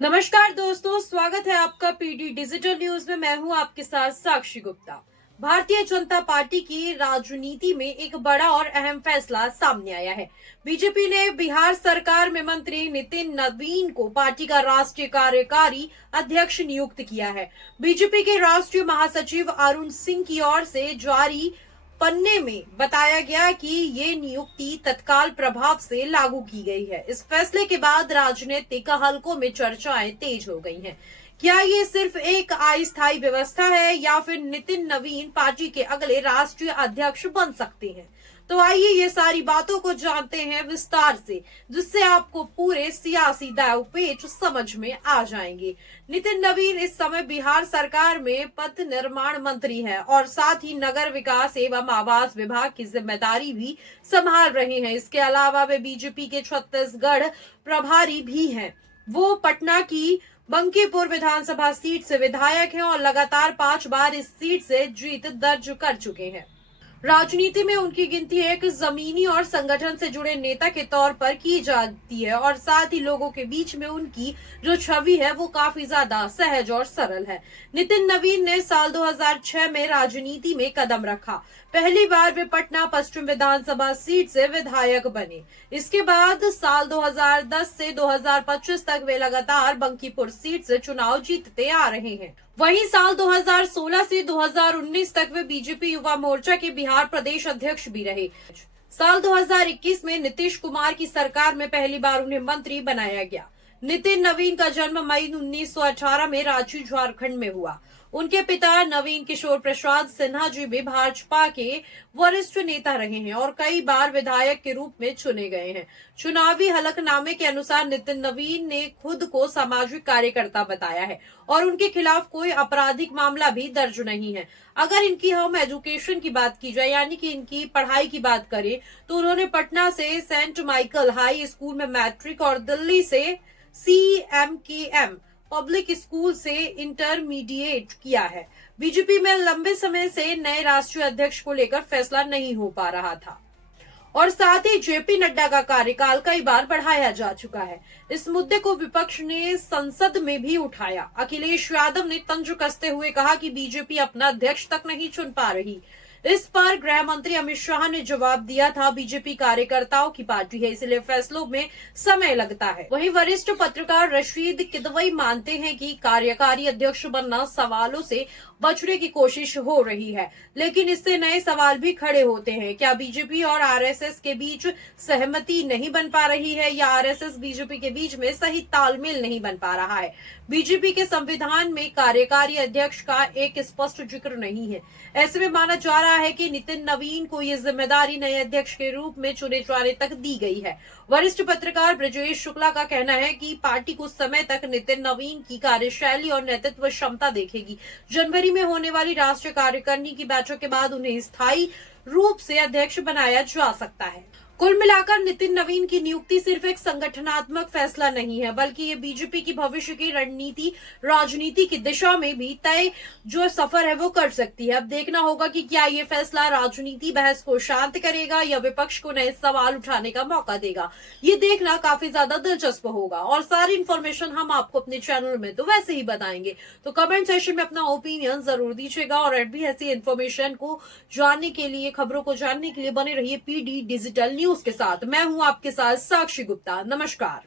नमस्कार दोस्तों, स्वागत है आपका पीडी डिजिटल न्यूज में। मैं हूं आपके साथ साक्षी गुप्ता। भारतीय जनता पार्टी की राजनीति में एक बड़ा और अहम फैसला सामने आया है। बीजेपी ने बिहार सरकार में मंत्री नितिन नवीन को पार्टी का राष्ट्रीय कार्यकारी अध्यक्ष नियुक्त किया है। बीजेपी के राष्ट्रीय महासचिव अरुण सिंह की ओर से जारी पन्ने में बताया गया कि ये नियुक्ति तत्काल प्रभाव से लागू की गई है। इस फैसले के बाद राजनीतिक हलकों में चर्चाएं तेज हो गई हैं। क्या ये सिर्फ एक अस्थायी व्यवस्था है या फिर नितिन नवीन पार्टी के अगले राष्ट्रीय अध्यक्ष बन सकते हैं? तो आइए ये सारी बातों को जानते हैं विस्तार से, जिससे आपको पूरे सियासी दांव-पेच समझ में आ जाएंगे। नितिन नवीन इस समय बिहार सरकार में पथ निर्माण मंत्री है और साथ ही नगर विकास एवं आवास विभाग की जिम्मेदारी भी संभाल रहे हैं। इसके अलावा वे बीजेपी के छत्तीसगढ़ प्रभारी भी हैं। वो पटना की बंकीपुर विधानसभा सीट से विधायक हैं और लगातार 5 बार इस सीट से जीत दर्ज कर चुके हैं। राजनीति में उनकी गिनती एक जमीनी और संगठन से जुड़े नेता के तौर पर की जाती है और साथ ही लोगों के बीच में उनकी जो छवि है वो काफी ज्यादा सहज और सरल है। नितिन नवीन ने साल 2006 में राजनीति में कदम रखा। पहली बार वे पटना पश्चिम विधानसभा सीट से विधायक बने। इसके बाद साल 2010 से 2025 तक वे लगातार बंकीपुर सीट से चुनाव जीतते आ रहे हैं। वहीं साल 2016 से 2019 तक वे बीजेपी युवा मोर्चा के बिहार प्रदेश अध्यक्ष भी रहे। साल 2021 में नीतीश कुमार की सरकार में पहली बार उन्हें मंत्री बनाया गया। नितिन नवीन का जन्म मई 1918 में रांची झारखंड में हुआ। उनके पिता नवीन किशोर प्रसाद सिन्हा जी भी भाजपा के वरिष्ठ नेता रहे हैं और कई बार विधायक के रूप में चुने गए हैं। चुनावी हलफनामे के अनुसार नितिन नवीन ने खुद को सामाजिक कार्यकर्ता बताया है और उनके खिलाफ कोई आपराधिक मामला भी दर्ज नहीं है। अगर इनकी हम एजुकेशन की बात की जाए, यानी कि इनकी पढ़ाई की बात करें, तो उन्होंने पटना से सेंट माइकल हाई स्कूल में मैट्रिक और दिल्ली से CMKM पब्लिक स्कूल से इंटरमीडिएट किया है। बीजेपी में लंबे समय से नए राष्ट्रीय अध्यक्ष को लेकर फैसला नहीं हो पा रहा था और साथ ही जेपी नड्डा का कार्यकाल कई बार बढ़ाया जा चुका है। इस मुद्दे को विपक्ष ने संसद में भी उठाया। अखिलेश यादव ने तंज कसते हुए कहा कि बीजेपी अपना अध्यक्ष तक नहीं चुन पा रही। इस पर गृह मंत्री अमित शाह ने जवाब दिया था, बीजेपी कार्यकर्ताओं की पार्टी है, इसलिए फैसलों में समय लगता है। वहीं वरिष्ठ पत्रकार रशीद किदवई मानते हैं कि कार्यकारी अध्यक्ष बनना सवालों से बचने की कोशिश हो रही है, लेकिन इससे नए सवाल भी खड़े होते हैं। क्या बीजेपी और आरएसएस के बीच सहमति नहीं बन पा रही है या आरएसएस बीजेपी के बीच में सही तालमेल नहीं बन पा रहा है? बीजेपी के संविधान में कार्यकारी अध्यक्ष का एक स्पष्ट जिक्र नहीं है। ऐसे में माना जा रहा है कि नितिन नवीन को ये जिम्मेदारी नए अध्यक्ष के रूप में चुने जाने तक दी गई है। वरिष्ठ पत्रकार ब्रजेश शुक्ला का कहना है कि पार्टी कुछ समय तक नितिन नवीन की कार्यशैली और नेतृत्व क्षमता देखेगी। जनवरी में होने वाली राष्ट्रीय कार्यकारिणी की बैठक के बाद उन्हें स्थायी रूप से अध्यक्ष बनाया जा सकता है। कुल मिलाकर नितिन नवीन की नियुक्ति सिर्फ एक संगठनात्मक फैसला नहीं है, बल्कि ये बीजेपी की भविष्य की रणनीति राजनीति की दिशा में भी तय जो सफर है वो कर सकती है। अब देखना होगा कि क्या ये फैसला राजनीति बहस को शांत करेगा या विपक्ष को नए सवाल उठाने का मौका देगा। ये देखना काफी ज्यादा दिलचस्प होगा और सारी इन्फॉर्मेशन हम आपको अपने चैनल में तो वैसे ही बताएंगे। तो कमेंट सेक्शन में अपना ओपिनियन जरूर दीजिएगा और भी ऐसी इन्फॉर्मेशन को जानने के लिए, खबरों को जानने के लिए बने रहिए पीडी डिजिटल न्यूज के साथ। मैं हूं आपके साथ साक्षी गुप्ता। नमस्कार।